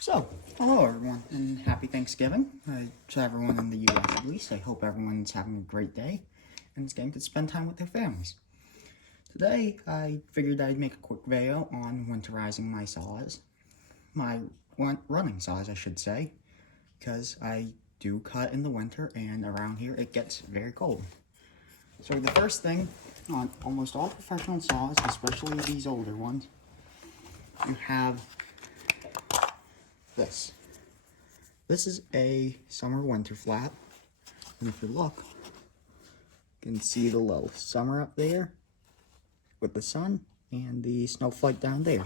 So, hello everyone, and happy Thanksgiving to everyone in the US at least. I hope everyone's having a great day and is getting to spend time with their families. Today, I figured I'd make a quick video on winterizing my saws. My running saws, I should say, because I do cut in the winter and around here it gets very cold. So the first thing on almost all professional saws, especially these older ones, you have this. This is a summer winter flap, and if you look, you can see the little summer up there with the sun and the snowflake down there.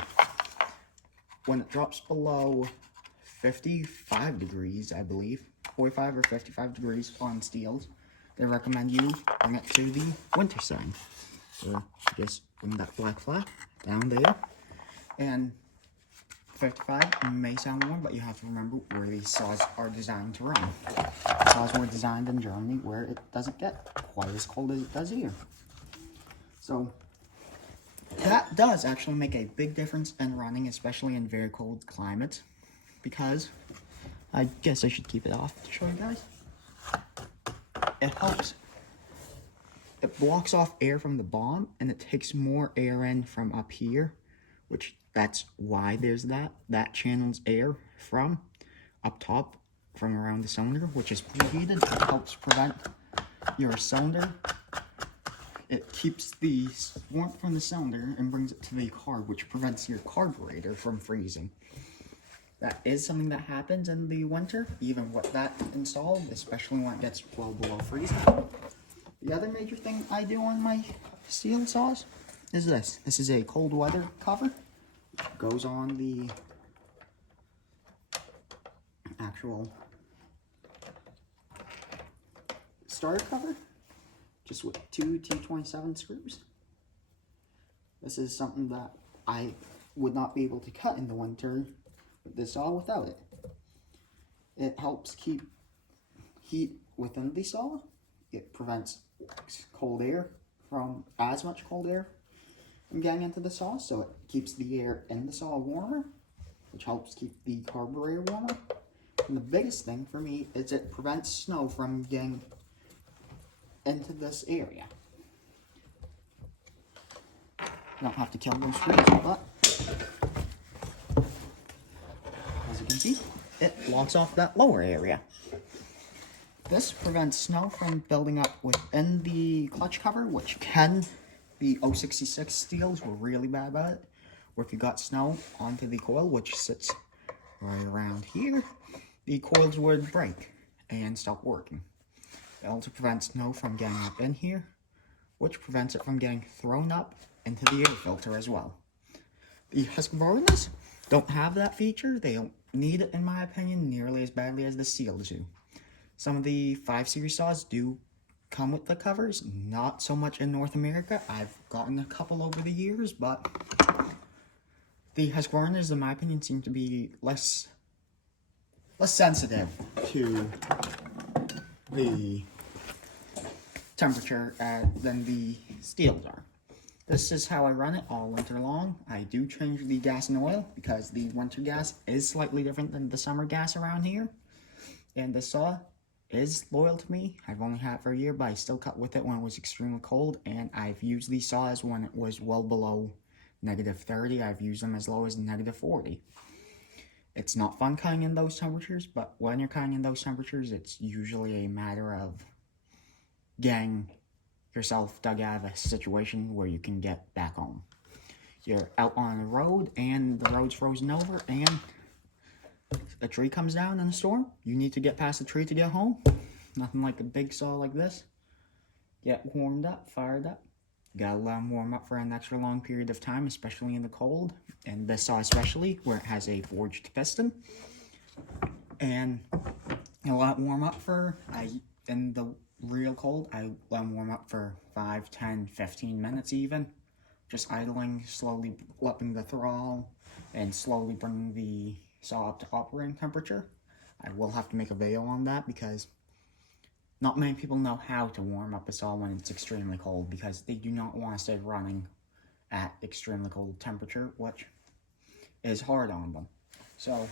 When it drops below 55 degrees, I believe, 45 or 55 degrees on steels, they recommend you bring it to the winter sign. So just bring that black flap down there, and 55 may sound warm, but you have to remember where these saws are designed to run. Saws were designed in Germany where it doesn't get quite as cold as it does here. So that does actually make a big difference in running, especially in very cold climates, because I guess I should keep it off to show you guys. It helps. It blocks off air from the bottom and it takes more air in from up here, which that's why there's that channels air from up top from around the cylinder, which is preheated. It helps prevent your cylinder. It keeps the warmth from the cylinder and brings it to the carb, which prevents your carburetor from freezing. That is something that happens in the winter, even with that installed, especially when it gets well below freezing. The other major thing I do on my steel saws is this. This is a cold weather cover. Goes on the actual starter cover, just with two T27 screws. This is something that I would not be able to cut in the winter with this saw without it. It helps keep heat within the saw. It prevents cold air from as much cold air from getting into the saw, so it keeps the air in the saw warmer, which helps keep the carburetor warmer. And the biggest thing for me is it prevents snow from getting into this area. You don't have to kill those screws, but as you can see, it blocks off that lower area. This prevents snow from building up within the clutch cover, which can. The 066 steels were really bad about it, where if you got snow onto the coil, which sits right around here, the coils would break and stop working. It also prevents snow from getting up in here, which prevents it from getting thrown up into the air filter as well. The Husqvarnas don't have that feature. They don't need it, in my opinion, nearly as badly as the steels do. Some of the 5 Series saws do come with the covers, not so much in North America. I've gotten a couple over the years, but the Husqvarnas, in my opinion, seem to be less sensitive to the temperature than the steels are. This is how I run it all winter long. I do change the gas and oil because the winter gas is slightly different than the summer gas around here, and this saw is loyal to me. I've only had it for a year, but I still cut with it when it was extremely cold, and I've used these saws when it was well below -30. I've used them as low as -40. It's not fun cutting in those temperatures, but when you're cutting in those temperatures, it's usually a matter of getting yourself dug out of a situation where you can get back home. You're out on the road, and the road's frozen over, and a tree comes down in a storm. You need to get past the tree to get home. Nothing like a big saw like this. Get warmed up, fired up. Gotta let them warm up for an extra long period of time, especially in the cold. And this saw especially, where it has a forged piston. And you let it warm up for, in the real cold, I let them warm up for 5, 10, 15 minutes even. Just idling, slowly upping the throttle, and slowly bringing the saw up to operating temperature. I will have to make a video on that because not many people know how to warm up a saw when it's extremely cold, because they do not want to stay running at extremely cold temperature, which is hard on them. So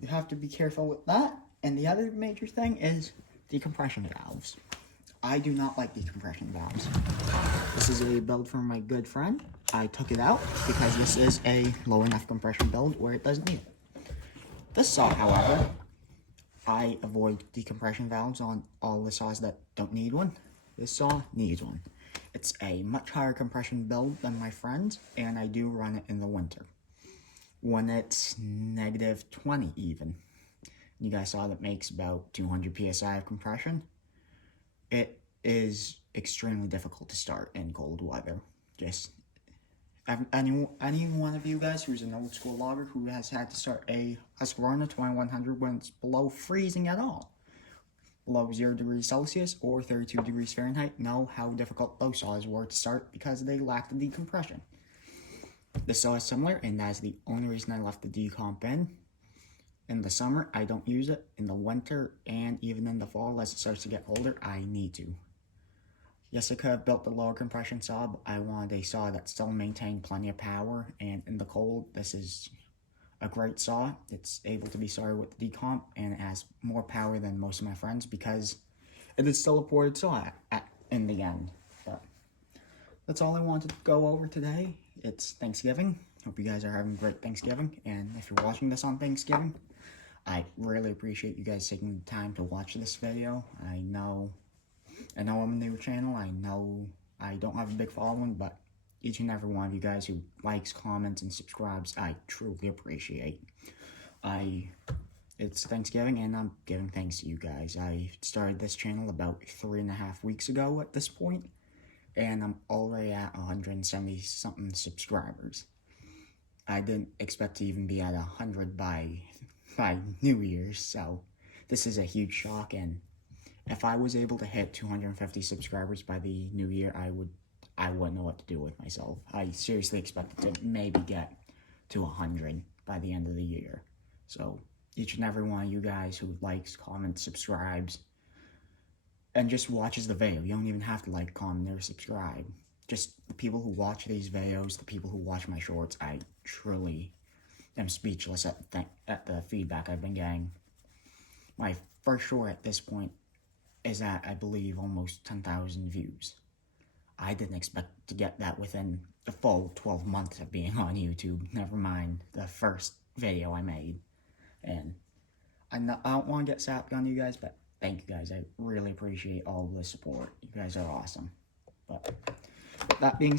you have to be careful with that. And the other major thing is decompression valves. I do not like decompression valves. This is a build from my good friend. I took it out because this is a low enough compression build where it doesn't need it. This saw, however, I avoid decompression valves on all the saws that don't need one. This saw needs one. It's a much higher compression build than my friend's, and I do run it in the winter when it's -20 even. You guys saw that makes about 200 psi of compression. It is extremely difficult to start in cold weather. Just any one of you guys who's an old school logger who has had to start a Husqvarna 2100 when it's below freezing at all, below 0 degrees Celsius or 32 degrees Fahrenheit, know how difficult those saws were to start because they lacked the decompression. This saw is similar, and that's the only reason I left the decomp in. In the summer, I don't use it. In the winter and even in the fall, as it starts to get colder, I need to. Yes, I could have built the lower compression saw, but I wanted a saw that still maintained plenty of power, and in the cold, this is a great saw. It's able to be sawed with the decomp, and it has more power than most of my friends because it is still a ported saw in the end. But that's all I wanted to go over today. It's Thanksgiving. Hope you guys are having a great Thanksgiving, and if you're watching this on Thanksgiving, I really appreciate you guys taking the time to watch this video. I know I'm a new channel. I know I don't have a big following, but each and every one of you guys who likes, comments, and subscribes, I truly appreciate. It's Thanksgiving, and I'm giving thanks to you guys. I started this channel about 3.5 weeks ago at this point, and I'm already at 170-something subscribers. I didn't expect to even be at 100 by New Year's, so this is a huge shock, and if I was able to hit 250 subscribers by the new year, I wouldn't know what to do with myself. I seriously expected to maybe get to 100 by the end of the year. So each and every one of you guys who likes, comments, subscribes, and just watches the video. You don't even have to like, comment, or subscribe. Just the people who watch these videos, the people who watch my shorts, I truly am speechless at the feedback I've been getting. My first short at this point is at, I believe, almost 10,000 views. I didn't expect to get that within a full 12 months of being on YouTube, never mind the first video I made. And I don't want to get sappy on you guys, but thank you guys. I really appreciate all the support. You guys are awesome. But with that being said,